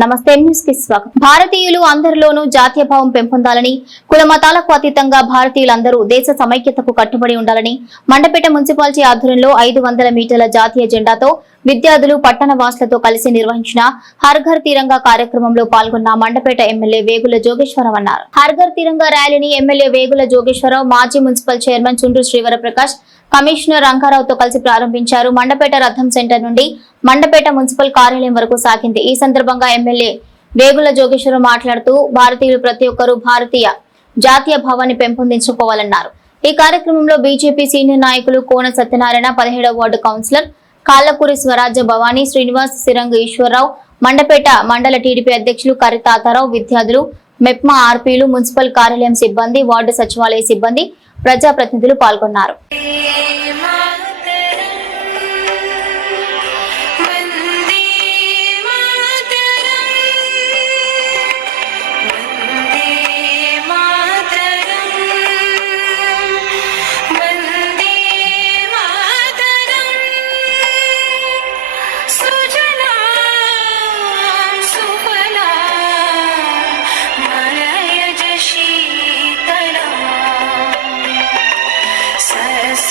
నమస్తే న్యూస్కి స్వాగతం. భారతీయులు అందరిలోనూ జాతీయ భావం పెంపొందాలని కుల మతాలకు అతీతంగా భారతీయులందరూ దేశ సమైక్యతకు కట్టుబడి ఉండాలని మండపేట మున్సిపాలిటీ ఆధ్వర్యంలో ఐదు వందల మీటర్ల జాతీయ జెండాతో విద్యార్థులు పట్టణ వాసులతో కలిసి నిర్వహించిన హర్ఘర్ తీరంగా కార్యక్రమంలో పాల్గొన్న మండపేట ఎమ్మెల్యే వేగుల జోగేశ్వరరావు అన్నారు. హర్ఘర్ తీరంగా ర్యాలీని ఎమ్మెల్యే వేగుల జోగేశ్వరరావు మాజీ మున్సిపల్ చైర్మన్ చుండ్రు శ్రీవర ప్రకాష్ కమిషనర్ రంగారావుతో కలిసి ప్రారంభించారు. మండపేట రథం సెంటర్ నుండి మండపేట మున్సిపల్ కార్యాలయం వరకు సాగింది. ఈ సందర్భంగా ఎమ్మెల్యే వేగుల జోగేశ్వరం మాట్లాడుతూ భారతీయులు ప్రతి ఒక్కరూ భారతీయ జాతీయ భావాన్ని పెంపొందించుకోవాలన్నారు. ఈ కార్యక్రమంలో బీజేపీ సీనియర్ నాయకులు కోన సత్యనారాయణ పదిహేడవ వార్డు కౌన్సిలర్ కాళ్ళకూరి స్వరాజ్య భవానీ శ్రీనివాస్ సిరంగ్ ఈశ్వరరావు మండపేట మండల టీడీపీ అధ్యక్షులు కరి తాతారావు విద్యార్థులు మెప్మా ఆర్పీలు మున్సిపల్ కార్యాలయం సిబ్బంది వార్డు సచివాలయ సిబ్బంది ప్రజాప్రతినిధులు పాల్గొన్నారు.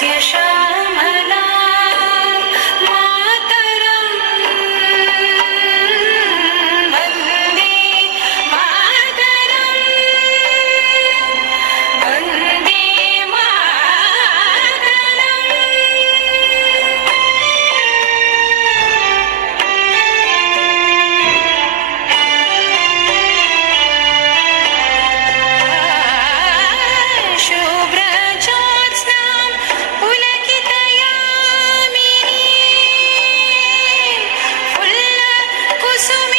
Yes, you should. Sumi. me.